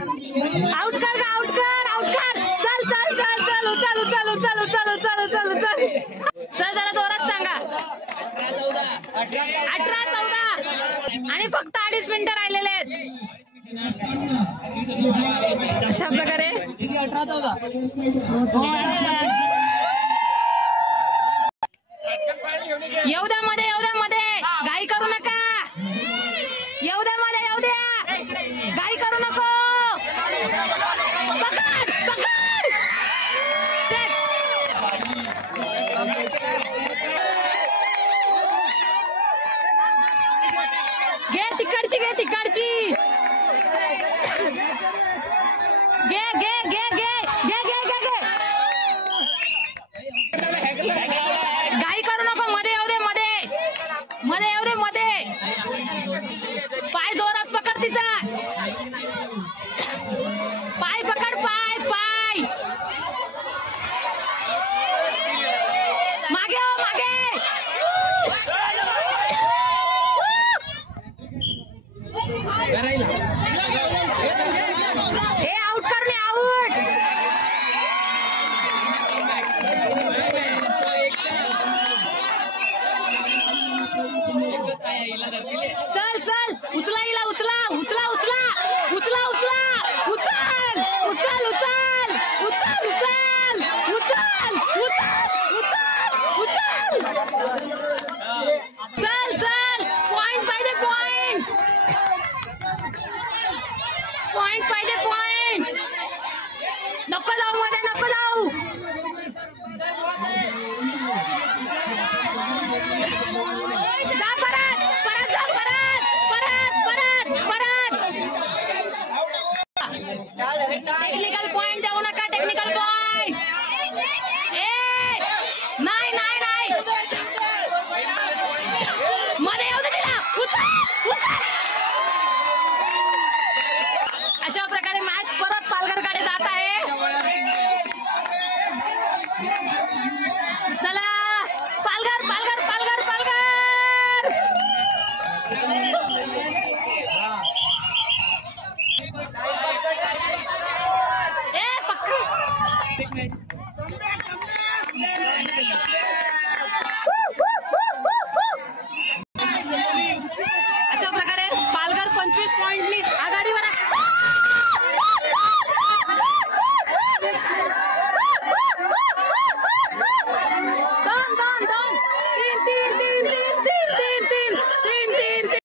Out कर गा, out कर, आउट कर. चल चल चल चल उचल उचल उचल उचल उचल उचल उचल. चल जरा जोरात सांगा. 18-14 आणि फक्त 2.5 मिनिटं राहिलेले आहेत. अशा प्रकारे 18-14 येऊ द्या मध्ये, येऊ द्या मध्ये, घाई करू नका. येऊ द्या मध्ये, येऊ द्या, घाई करू नको. पकड पकड. घे तिकडची, घे तिकडची. घे घे घे घे घे घे घे घे. घाई करू नको. मध्ये येऊ दे, मध्ये मध्ये येऊ दे, मध्ये. पाय जोरात पकड तिचा. पाय पकड, पाय पाय. मागे हो, मागे. हे आउट करणे, आउट. चल चल उचला, हिला उचला, उचला उचला उचला उचला उचल उचल उचल उचल उचल उचल उचल उचल. चल चल. पॉइंट पाहिजे, पॉइंट. पॉइंट पाहिजे, पॉइंट. नको जाऊ मध्ये, नको जाऊ. जा परत, परत जा, परत परत परत परत. टेक्निकल पॉइंट देऊ नका, टेक्निकल पॉइंट. ए नाही नाही नाही. मध्ये येऊ दे तिला. उचल उचल. अशा प्रकारे मॅच परत पालघरकडे जात आहे. चला पालघर, पालघर, पालघर, पालघर. ए पक्का.